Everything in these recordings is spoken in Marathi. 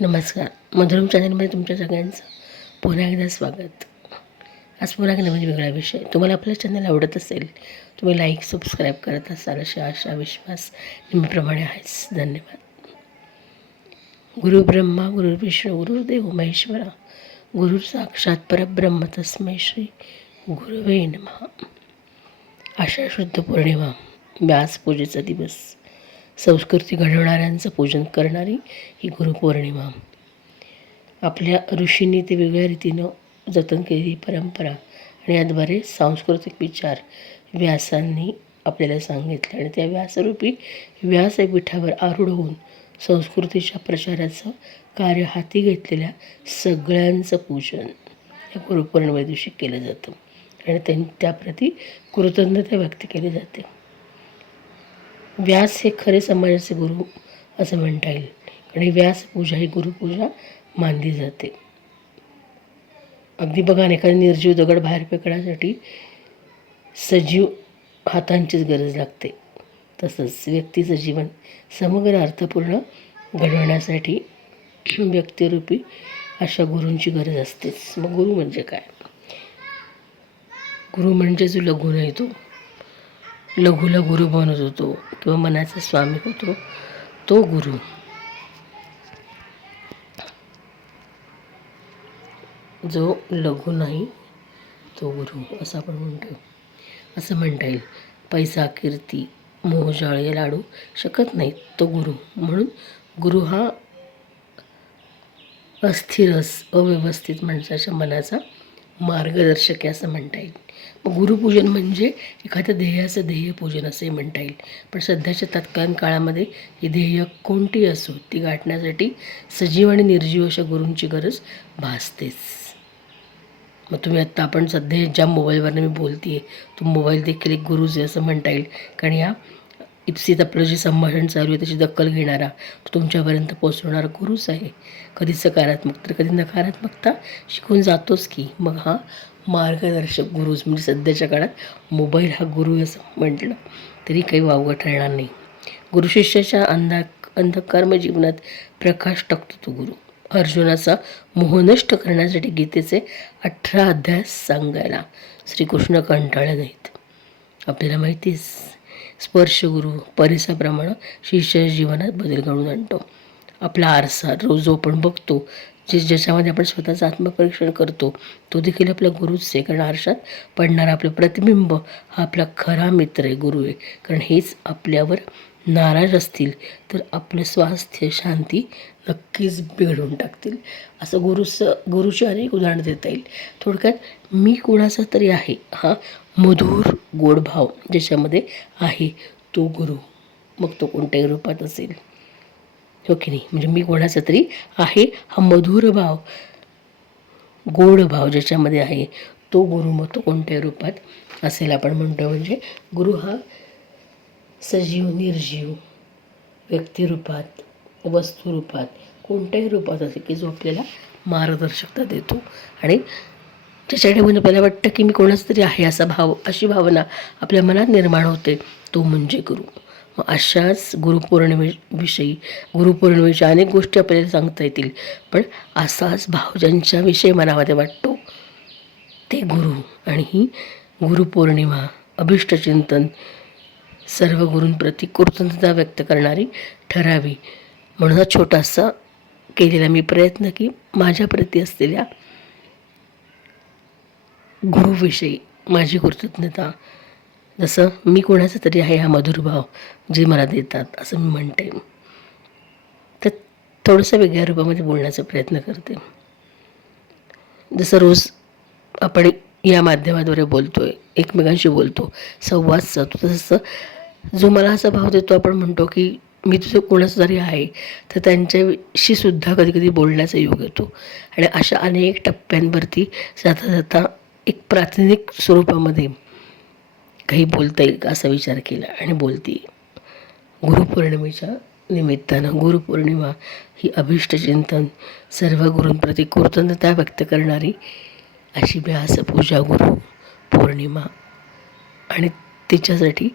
नमस्कार. मधुरम चॅनलमध्ये तुमच्या सगळ्यांचं पुन्हा एकदा स्वागत. आज पुन्हा एक नवीन वेगळा विषय. तुम्हाला आपलं चॅनल आवडत असेल, तुम्ही लाईक सबस्क्राईब करत असाल अशी आशा विश्वास नेहमीप्रमाणे आहेच. धन्यवाद. गुरु ब्रह्मा गुरु विष्णू गुरुदेव महेश्वरा गुरु साक्षात परब्रह्म तस्मै श्री गुरुवे नमः. आषाढ शुद्ध पौर्णिमा, व्यासपूजेचा दिवस. संस्कृती घडवणाऱ्यांचं पूजन करणारी ही गुरुपौर्णिमा. आपल्या ऋषींनी ते वेगळ्या रीतीनं जतन केलेली परंपरा आणि याद्वारे सांस्कृतिक विचार व्यासांनी आपल्याला सांगितले आणि त्या व्यासरूपी व्यासपीठावर आरूढ होऊन संस्कृतीच्या प्रचाराचं कार्य हाती घेतलेल्या सगळ्यांचं पूजन या गुरुपौर्णिमे दिवशी केलं जातं आणि त्याप्रती कृतज्ञता व्यक्त केली जाते. व्यास हे खरे समाजाचे गुरु असं म्हणता येईल आणि व्यासपूजा ही गुरुपूजा मानली जाते. अगदी बघा ना, एखादा निर्जीव दगड बाहेर फेकण्यासाठी सजीव हातांचीच गरज लागते. तसंच व्यक्तीचं जीवन समग्र अर्थपूर्ण घडवण्यासाठी व्यक्तिरूपी अशा गुरूंची गरज असतेच. मग गुरु म्हणजे काय? गुरु म्हणजे जो लघु नाही, तो लघुला गुरु बनत होतो किंवा मनाचा स्वामी होतो, तो गुरु. जो लघु नाही तो गुरु असं आपण म्हणतो. असं म्हणता येईल. पैसा, कीर्ती, मोहजाळे लाडू शकत नाहीत तो गुरु. म्हणून गुरु हा अस्थिर अव्यवस्थित माणसाच्या मनाचा मार्गदर्शक आहे असं म्हणता येईल. मग गुरुपूजन म्हणजे एखाद्या ध्येयाचं ध्येयपूजन असंही म्हणता येईल. पण सध्याच्या तत्कालीन काळामध्ये ही ध्येय कोणतीही असो ती गाठण्यासाठी सजीव आणि निर्जीव अशा गुरूंची गरज भासतेच. मग तुम्ही आत्ता आपण सध्या ज्या मोबाईलवरनं मी बोलते आहे, तो मोबाईल देखील एक गुरुच आहे असं म्हणता येईल. कारण या इप्सित आपलं जे संभाषण चालू आहे त्याची दखल घेणारा, तो तुमच्यापर्यंत पोचवणारा गुरुच आहे. कधी सकारात्मक तर कधी नकारात्मकता शिकून जातोच की. मग हा मार्गदर्शक गुरुच म्हणजे सध्याच्या काळात मोबाईल हा गुरु असं म्हटलं तरी काही वावगं ठरणार नाही. गुरुशिष्याच्या अंधकार्म जीवनात प्रकाश टाकतो तो गुरु. अर्जुनाचा मोह नष्ट करण्यासाठी गीतेचे 18 अध्याय सांगायला श्रीकृष्ण कंटाळले नाहीत. आपल्याला माहितीच, स्पर्शगुरू परिसाप्रमाणे शिष्य जीवनात बदल घडवून आणतो. आपला आरसा रोज जो आपण बघतो, ज्याच्यामध्ये आपण स्वतःचं आत्मपरीक्षण करतो, तो देखील आपला गुरुच आहे. कारण आरशात पडणारा आपलं प्रतिबिंब हा आपला खरा मित्र आहे, गुरु आहे. कारण हेच आपल्यावर नाराज असतील तर आपलं स्वास्थ्य शांती नक्कीच बिघडवून टाकतील. असं गुरुची अनेक उदाहरणं देता येईल. थोडक्यात मी कोणाचा तरी आहे हा मधुर गोड भाव ज्याच्यामध्ये आहे तो गुरु. मग तो कोणत्याही रूपात असेल, हो की नाही. म्हणजे मी कोणाचा तरी आहे हा मधुर भाव गोड भाव ज्याच्यामध्ये आहे तो गुरु. मग तो कोणत्याही रूपात असेल आपण म्हणतो. म्हणजे गुरु हा सजीव निर्जीव व्यक्तिरूपात वस्तुरूपात कोणत्याही रूपात असेल की जो आपल्याला मार्गदर्शकता देतो आणि ज्याच्याकडे म्हणजे आपल्याला वाटतं की मी कोणाच तरी आहे असा भाव, अशी भावना आपल्या मनात निर्माण होते, तो म्हणजे गुरु. मग अशाच गुरुपौर्णिमेच्या अनेक गोष्टी आपल्याला सांगता येतील. पण असाच भाव ज्यांच्याविषयी मनामध्ये वाटतो ते गुरु. आणि ही गुरुपौर्णिमा अभिष्टचिंतन सर्व गुरूंप्रती कृतज्ञता व्यक्त करणारी ठरावी. म्हणून हा छोटासा केलेला मी प्रयत्न की माझ्याप्रती असलेल्या गुरुविषयी माझी कृतज्ञता, जसं मी कोणाचा तरी आहे हा मधुर भाव जे मला देतात असं मी म्हणते. तर थोडंसं वेगळ्या रूपामध्ये बोलण्याचा प्रयत्न करते. जसं रोज आपण या माध्यमाद्वारे बोलतो आहे, एकमेकांशी बोलतो, संवाद साधतो, तसं जो मला असा भाव देतो, आपण म्हणतो की मी तुझं कोणाचं तरी आहे, तर त्यांच्याशी सुद्धा कधी कधी बोलण्याचा योग येतो. आणि अशा अनेक टप्प्यांवरती जाता जाता एक प्रातिनिधिक स्वरूपामध्ये काही बोलता येईल का असा विचार केला आणि बोलते. गुरुपौर्णिमेच्या निमित्तानं गुरुपौर्णिमा ही अभिष्टचिंतन सर्व गुरूंप्रती कृतज्ञता व्यक्त करणारी अशी व्यासपूजा गुरु पौर्णिमा आणि तिच्यासाठी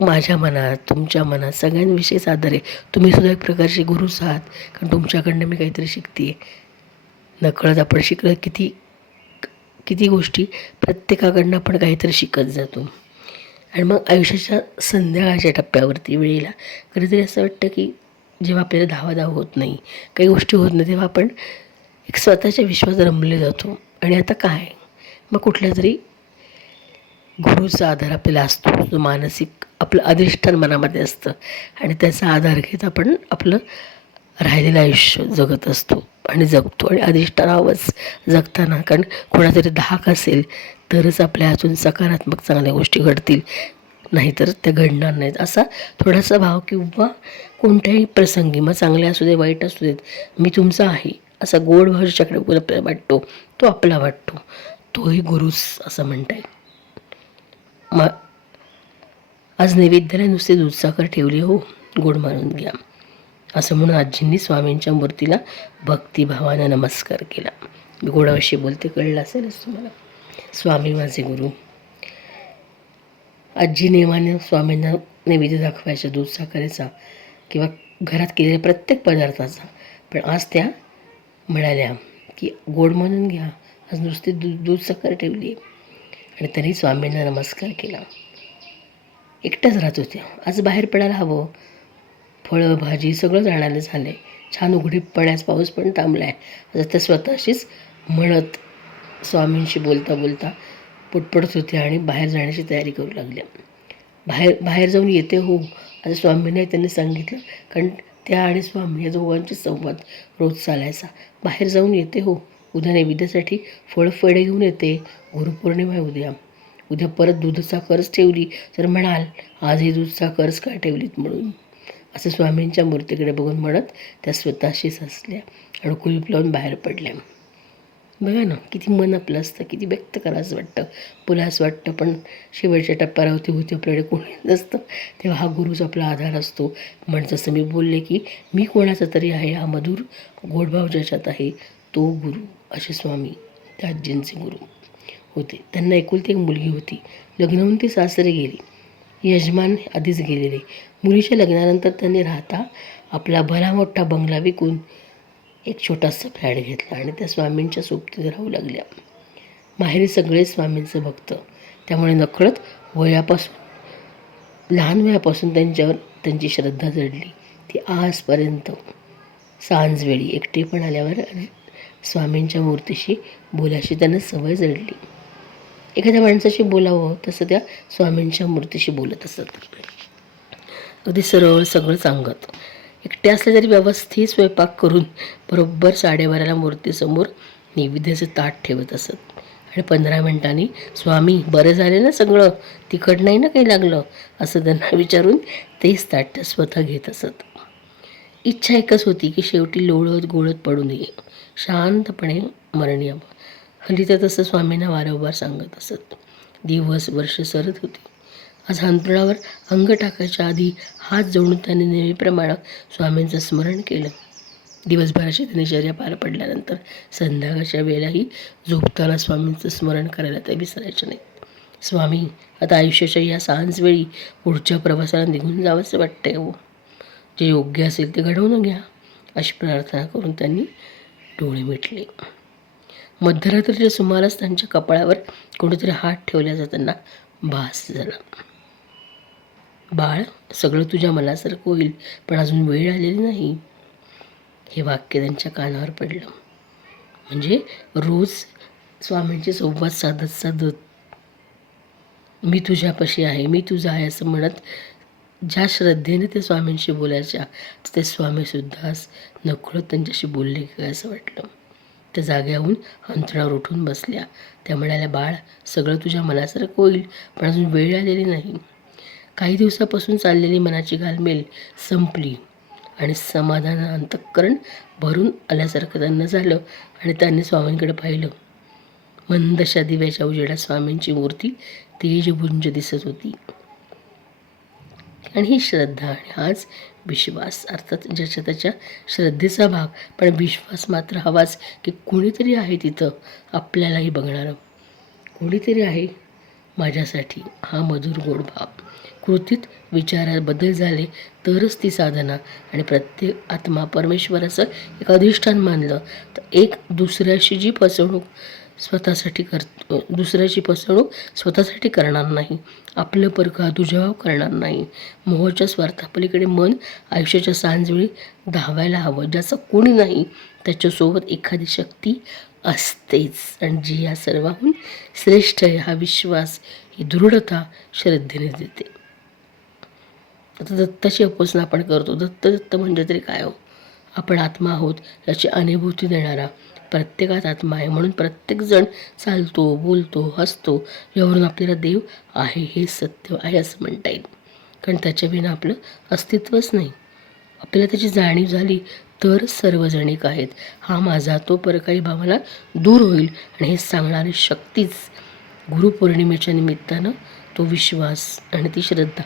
माझ्या मनात, तुमच्या मनात सगळ्यांविषयीच आदर आहे. तुम्ही सुद्धा एक प्रकारचे गुरुच आहात, कारण तुमच्याकडनं मी काहीतरी शिकते आहे. नकळत आपण शिकलं किती किती गोष्टी प्रत्येकाकडनं आपण काहीतरी शिकत जातो. आणि मग आयुष्याच्या संध्याकाळच्या टप्प्यावरती वेळेला कधीतरी असं वाटतं की जेव्हा आपल्याला धावाधाव होत नाही, काही गोष्टी होत नाही, तेव्हा आपण एक स्वतःच्या विश्वात रमले जातो. आणि आता काय, मग कुठल्या तरी गुरुचा आधार आपल्याला असतो, जो मानसिक आपलं अधिष्ठान मनामध्ये असतं आणि त्याचा आधार घेत आपण आपलं राहिलेलं आयुष्य जगत असतो आणि जगतो. आणि अधिष्ठानावरच जगताना, कारण कोणातरी धाक असेल तरच आपल्या हातून सकारात्मक चांगल्या गोष्टी घडतील, नाहीतर त्या घडणार नाहीत. असा थोडासा भाव, किंवा कोणत्याही प्रसंगी, मग चांगले असू दे वाईट असू देत, मी तुमचा आहे असा गोड भाव ज्याच्याकडे आपल्याला वाटतो, तो आपला वाटतो, तोही गुरुच असं म्हणता येईल. मग आज नैवेद्याला नुसते दूधसाखर ठेवली हो, गोड मानून घ्या असं म्हणून आजींनी स्वामींच्या मूर्तीला भक्तिभावानं नमस्कार केला. मी गोडाविषयी बोलते, कळलं असेलच तुम्हाला. स्वामी माझे गुरु. आजी नेमाने स्वामींना नैवेद्य दाखवायच्या दूधसाखरेचा किंवा घरात केलेल्या प्रत्येक पदार्थाचा. पण आज त्या म्हणाल्या की गोड म्हणून घ्या, आज नुसती दूधसाखर ठेवली. आणि तरी स्वामींना नमस्कार केला. एकट्याच राहत होत्या. आज बाहेर पडायला हवं, फळं भाजी सगळंच आणायला झालं आहे, छान उघडीपणाच पाऊस पण थांबला आहे. आता त्या स्वतःशीच म्हणत स्वामींशी बोलता बोलता पुटपडत होत्या आणि बाहेर जाण्याची तयारी करू लागल्या. बाहेर जाऊन येते हो, आता स्वामींना त्यांनी सांगितलं, कारण त्या आणि स्वामी या दोघांचे संवाद रोज चालायचा. बाहेर जाऊन येते हो, उद्या नैवेद्यासाठी फळे घेऊन येते, गुरुपौर्णिमा आहे उद्या परत दूधसाखरच ठेवली तर म्हणाल आजही दूधसाखरच का ठेवलीत म्हणून. असं स्वामींच्या मूर्तीकडे बघून म्हणत त्या स्वतःशीच हसल्या आणि कुलूप लावून बाहेर पडल्या. बघा ना, किती मन आपलं असतं, किती व्यक्त करायचं वाटतं, बोलायचं वाटतं, पण शेवटच्या टप्प्याला होती आपल्याकडे कोणी नसतं, तेव्हा हा गुरुच आपला आधार असतो. म्हणजे जसं मी बोलले की मी कोणाचा तरी आहे, हा मधुर गोडभाव ज्याच्यात आहे तो गुरु. असे स्वामी त्या आजींचे गुरु होते. त्यांना एकुलती एक मुलगी होती. लग्न होऊन ती सासरी गेली. यजमान आधीच गेलेले. मुलीच्या लग्नानंतर त्यांनी राहता आपला भला मोठा बंगला विकून एक छोटासा फ्लॅट घेतला आणि त्या स्वामींच्या सोबतीत राहू लागल्या. माहेरी सगळे स्वामींचे भक्त, त्यामुळे नकळत लहान वयापासून त्यांच्यावर त्यांची श्रद्धा जडली. ती आजपर्यंत सांजवेळी एकटेपण आल्यावर स्वामींच्या मूर्तीशी बोलायची त्यांना सवय जडली. एखाद्या माणसाशी बोलावं तसं त्या स्वामींच्या मूर्तीशी बोलत असत. अगदी सरळ सगळं सांगत. एकटे असले तरी व्यवस्थित स्वयंपाक करून बरोबर 12:30ला मूर्तीसमोर नैवेद्याचं ताट ठेवत असत. आणि 15 मिनिटांनी स्वामी बरं झाले ना सगळं, तिखट नाही ना काही लागलं असं त्यांना विचारून तेच ताट स्वतः घेत असत. इच्छा एकच होती की शेवटी लोळत गोळत पडू नये, शांतपणे मरण यावं. हल्ली तर तसं स्वामींना वारंवार सांगत असत. दिवस वर्ष सरत होती. आज अंतरुणावर अंग टाकायच्या आधी हात जोडून त्यांनी नेहमीप्रमाणे स्वामींचं स्मरण केलं. दिवसभराची दिनचर्या पार पडल्यानंतर संध्याकाळच्या वेळेलाही झोपताना स्वामींचं स्मरण करायला ते विसरायचे नाही. स्वामी, आता आयुष्याच्या या सांजवेळी पुढच्या प्रवासाला निघून जावंसं वाटतंय हो, जे योग्य असेल ते घडवून घ्या अशी प्रार्थना करून त्यांनी डोळे मिटले. मध्यरात्रीच्या सुमारास त्यांच्या कपाळावर कोणीतरी हात ठेवल्याचा त्यांना भास झाला. बाळ, सगळं तुझ्या मनासारखं होईल, पण अजून वेळ आलेली नाही. हे वाक्य त्यांच्या कानावर पडलं. म्हणजे रोज स्वामींचे संवाद साधत साधत मी तुझ्यापाशी आहे, मी तुझा आहे असं म्हणत ज्या श्रद्धेने ते स्वामींशी बोलायच्या, ते स्वामीसुद्धा नकळत त्यांच्याशी बोलले काय असं वाटलं. त्या जाग्याहून अंतरावर उठून बसल्या. त्या म्हणाल्या, बाळ, सगळं तुझ्या मनासारखं होईल, पण अजून वेळ आलेली नाही. काही दिवसापासून चाललेली मनाची घालमेल संपली आणि समाधान अंतःकरण भरून आल्यासारखं त्यांना झालं. आणि त्यांनी स्वामींकडे पाहिलं. मंदशा दिव्याच्या उजेडात स्वामींची मूर्ती तेजपुंज दिसत होती. आणि ही श्रद्धा आणि हाच विश्वास, अर्थात ज्याच्या त्याच्या श्रद्धेचा भाग, पण विश्वास मात्र हवाच की कोणीतरी आहे तिथं आपल्यालाही बघणारं, कोणीतरी आहे माझ्यासाठी हा मधुर गोड भाव. कृतीत विचारात बदल झाले तरच ती साधना. आणि प्रत्येक आत्मा परमेश्वराचं एक अधिष्ठान मानलं तर एक दुसऱ्याची फसवणूक स्वतःसाठी करणार नाही. आपलं परका दुजाभाव करणार नाही. मोहाच्या स्वार्थापलीकडे मन आयुष्याच्या सांजवेळी धावायला हवं. ज्याचं कोणी नाही त्याच्यासोबत एखादी शक्ती असतेच, आणि जी या सर्वाहून श्रेष्ठ आहे हा विश्वास, ही दृढता श्रद्धेने देते. आता दत्ताची उपासना आपण करतो. दत्त म्हणजे तरी काय हो? आपण आत्मा आहोत याची अनुभूती देणारा. प्रत्येकात आत्मा आहे म्हणून प्रत्येकजण चालतो, बोलतो, हसतो, यावरून आपल्याला देव आहे हे सत्य आहे असं म्हणता येईल. कारण त्याच्याविना आपलं अस्तित्वच नाही. आपल्याला त्याची जाणीव झाली तर सर्वजण एक आहेत. हा माझा तो परकाई भावाला दूर होईल. आणि हे सांगणारी शक्तीच गुरुपौर्णिमेच्या निमित्तानं तो विश्वास आणि ती श्रद्धा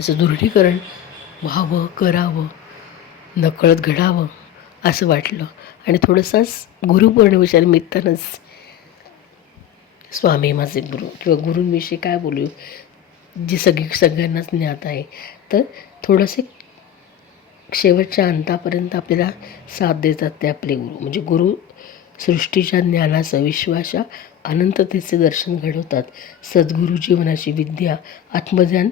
याचं दृढीकरण व्हावं, करावं, नकळत घडावं असं वाटलं. आणि थोडंसंच गुरुपौर्णिमेच्या निमित्तानंच स्वामी माझे गुरु किंवा गुरूंविषयी काय बोलू, जी सगळ्यांनाच ज्ञात आहे, तर थोडंसे शेवटच्या अंतापर्यंत आपल्याला साथ देतात ते आपले गुरु. म्हणजे गुरु सृष्टीच्या ज्ञानाचं, विश्वाच्या अनंततेचे दर्शन घडवतात. सद्गुरू जीवनाची विद्या, आत्मज्ञान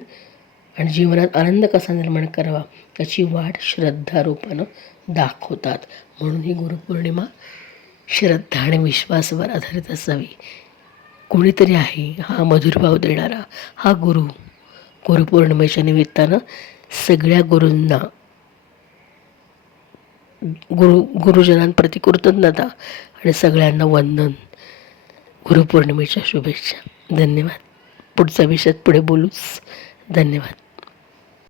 आणि जीवनात आनंद कसा निर्माण करावा याची वाट श्रद्धारूपानं दाखवतात. म्हणून ही गुरुपौर्णिमा श्रद्धा आणि विश्वासावर आधारित असावी. कोणीतरी आहे हा मधुरभाव देणारा, हा गुरुपौर्णिमेच्या निमित्तानं सगळ्या गुरूंना, गुरुजनांप्रती कृतज्ञता आणि सगळ्यांना वंदन. गुरुपौर्णिमेच्या शुभेच्छा. धन्यवाद. पुढचा विषयात पुढे बोलूच. धन्यवाद.